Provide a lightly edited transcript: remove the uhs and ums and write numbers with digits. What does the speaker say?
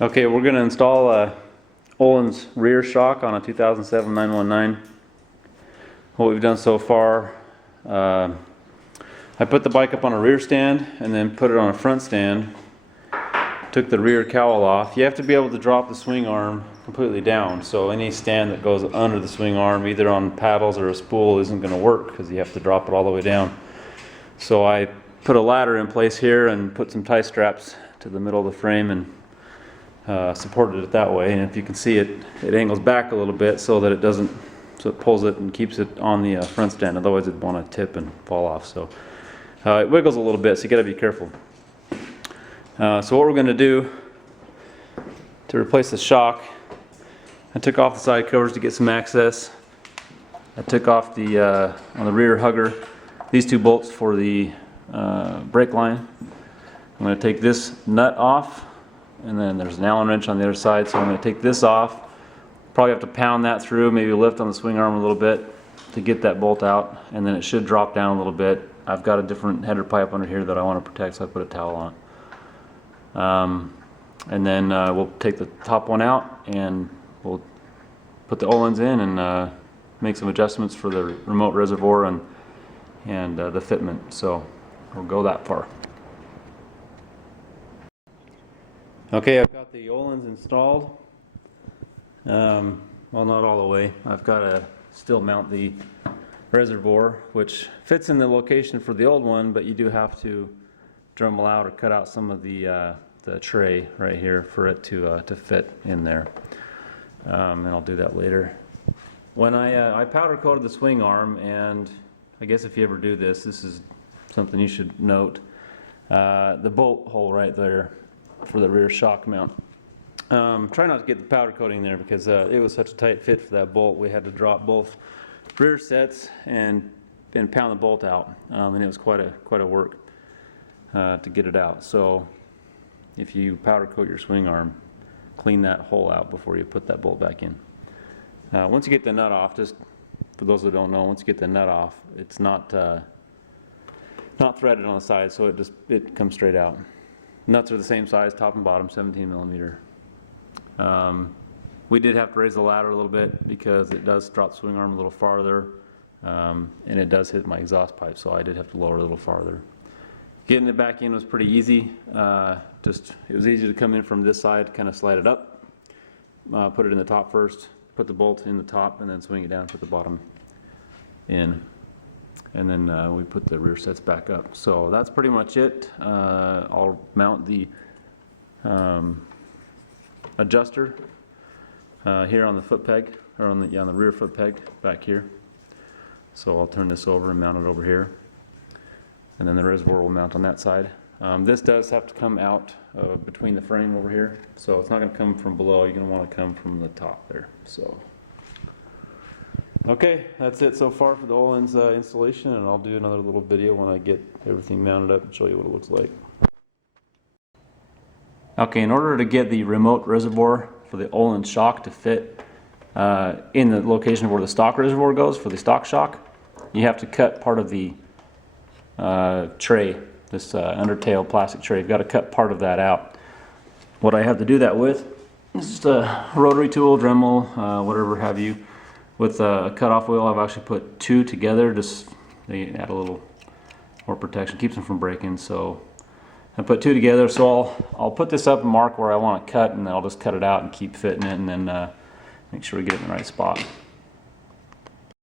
Okay, we're going to install a Ohlins rear shock on a 2007 919. What we've done so far, I put the bike up on a rear stand and then put it on a front stand. Took the rear cowl off. You have to be able to drop the swing arm completely down, so any stand that goes under the swing arm, either on paddles or a spool, isn't going to work because you have to drop it all the way down. So I put a ladder in place here and put some tie straps to the middle of the frame and supported it that way. And if you can see it, it angles back a little bit so that it doesn't, so it pulls it and keeps it on the front stand. Otherwise it'd want to tip and fall off. So it wiggles a little bit, so you got to be careful. So what we're going to do to replace the shock, I took off the side covers to get some access. I took off the on the rear hugger these two bolts for the brake line. I'm going to take this nut off, and then there's an Allen wrench on the other side, so I'm going to take this off. Probably have to pound that through, maybe lift on the swing arm a little bit to get that bolt out, and then it should drop down a little bit. I've got a different header pipe under here that I want to protect, so I put a towel on it. And then we'll take the top one out and we'll put the Ohlins in and make some adjustments for the remote reservoir and the fitment. So we'll go that far. Okay, I've got the Ohlins installed. Well, not all the way. I've got to still mount the reservoir, which fits in the location for the old one, but you do have to Dremel out or cut out some of the tray right here for it to fit in there. And I'll do that later. When I powder coated the swing arm, and I guess if you ever do this, this is something you should note. The bolt hole right there for the rear shock mount. Try not to get the powder coating there because it was such a tight fit for that bolt. We had to drop both rear sets and pound the bolt out, and it was quite a work to get it out. So if you powder coat your swing arm, clean that hole out before you put that bolt back in. Once you get the nut off, just for those that don't know, once you get the nut off, it's not threaded on the side, so it comes straight out. Nuts are the same size, top and bottom, 17 millimeter. We did have to raise the ladder a little bit because it does drop the swing arm a little farther, and it does hit my exhaust pipe, so I did have to lower it a little farther. Getting it back in was pretty easy. It was easy to come in from this side, kind of slide it up, put it in the top first, put the bolt in the top, and then swing it down, put the bottom in. And then we put the rear sets back up. So that's pretty much it. I'll mount the adjuster here on the foot peg, or on the rear foot peg back here. So I'll turn this over and mount it over here. And then the reservoir will mount on that side. This does have to come out between the frame over here, so it's not going to come from below. You're going to want to come from the top there. So, okay, that's it so far for the Ohlins installation, and I'll do another little video when I get everything mounted up and show you what it looks like. Okay, in order to get the remote reservoir for the Ohlins shock to fit in the location where the stock reservoir goes for the stock shock, you have to cut part of the tray, this undertail plastic tray. You've got to cut part of that out. What I have to do that with is just a rotary tool, Dremel, whatever have you. With a cutoff wheel, I've actually put two together, just they add a little more protection, keeps them from breaking. So I put two together, so I'll put this up and mark where I want to cut, and then I'll just cut it out and keep fitting it, and then make sure we get it in the right spot.